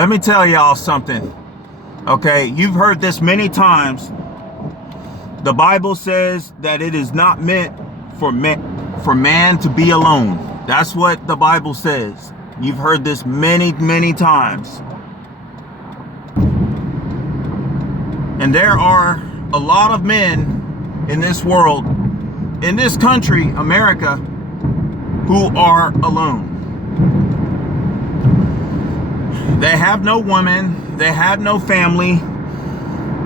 Let me tell y'all something. Okay, you've heard this many times. The Bible says that it is not meant for man to be alone. That's what the Bible says. You've heard this many, many times. And there are a lot of men in this world, in this country, America, who are alone. They have no woman, they have no family.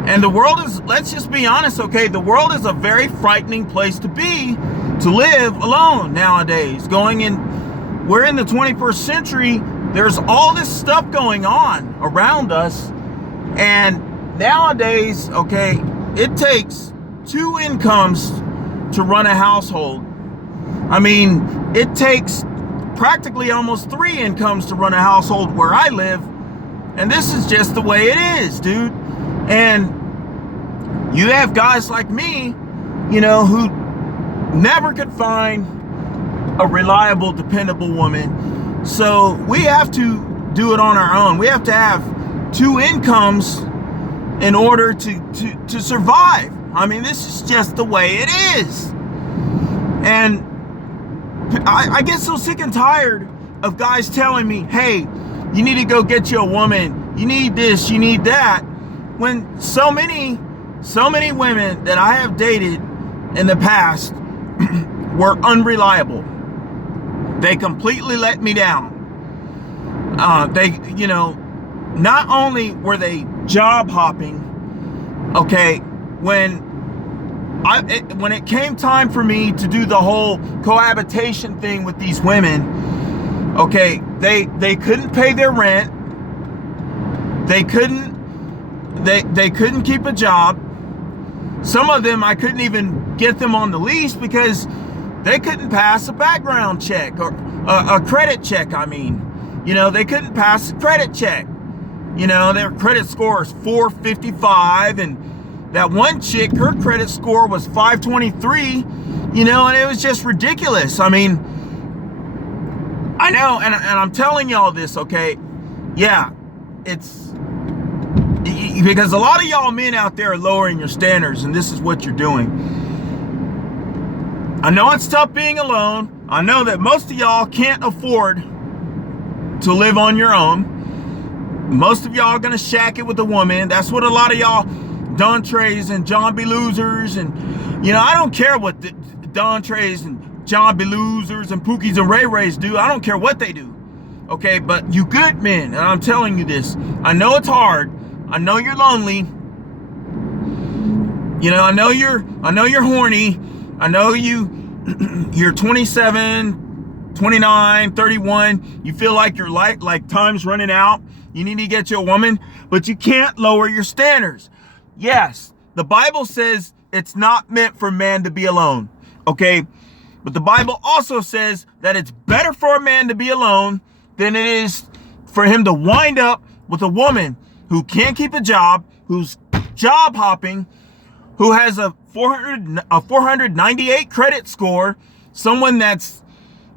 And the world is, let's just be honest, okay? The world is a very frightening place to be, to live alone nowadays. We're in the 21st century. There's all this stuff going on around us. And nowadays, okay, it takes 2 incomes to run a household. I mean, it takes practically almost 3 incomes to run a household where I live. And this is just the way it is, dude. And you have guys like me, you know, who never could find a reliable, dependable woman. So we have to do it on our own. We have to have 2 incomes in order to survive. I mean, this is just the way it is. And I get so sick and tired of guys telling me, hey, you need to go get you a woman. You need this, you need that. When so many women that I have dated in the past were unreliable. They completely let me down. They, you know, not only were they job hopping, okay, when it came time for me to do the whole cohabitation thing with these women, okay, they couldn't pay their rent. They couldn't keep a job. Some of them, I couldn't even get them on the lease because they couldn't pass a background check or a credit check. I mean, you know, they couldn't pass a credit check. You know, their credit score is 455, and that one chick, her credit score was 523, you know, and it was just ridiculous. I mean, I know, and I'm telling y'all this, okay? Yeah, it's because a lot of y'all men out there are lowering your standards, and this is what you're doing. I know it's tough being alone. I know that most of y'all can't afford to live on your own. Most of y'all are gonna shack it with a woman. That's what a lot of y'all Don Treys and John B. Losers, and you know, I don't care what the Don Treys and John B. Losers and Pookies and Ray Rays do. I don't care what they do. Okay, but you good men, and I'm telling you this. I know it's hard. I know you're lonely. You know, I know you're horny. I know you're 27, 29, 31. You feel like your like time's running out. You need to get you a woman, but you can't lower your standards. Yes, the Bible says it's not meant for man to be alone. Okay? But the Bible also says that it's better for a man to be alone than it is for him to wind up with a woman who can't keep a job, who's job hopping, who has a 498 credit score, someone that's,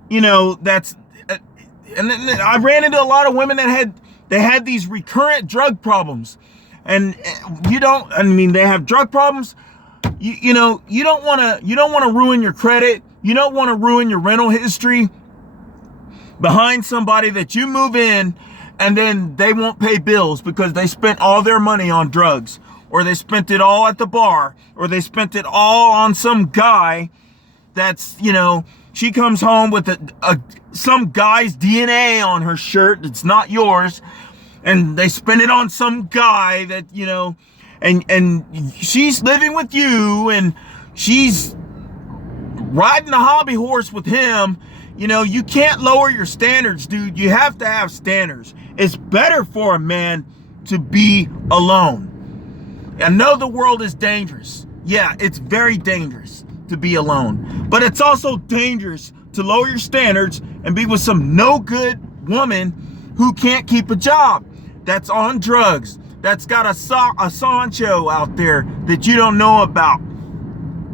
you know, that's, and then I ran into a lot of women that had these recurrent drug problems, and they have drug problems. You know, you don't want to ruin your credit. You don't want to ruin your rental history behind somebody that you move in and then they won't pay bills because they spent all their money on drugs, or they spent it all at the bar, or they spent it all on some guy that's, you know, she comes home with some guy's DNA on her shirt that's not yours, and they spend it on some guy that, you know, and she's living with you, and she's riding a hobby horse with him. You know, you can't lower your standards, dude. You have to have standards. It's better for a man to be alone. I know the world is dangerous. Yeah, it's very dangerous to be alone. But it's also dangerous to lower your standards and be with some no good woman who can't keep a job, that's on drugs, that's got a Sancho out there that you don't know about.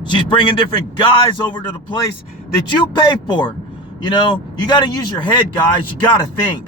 She's bringing different guys over to the place that you pay for. You know, you got to use your head, guys. You got to think.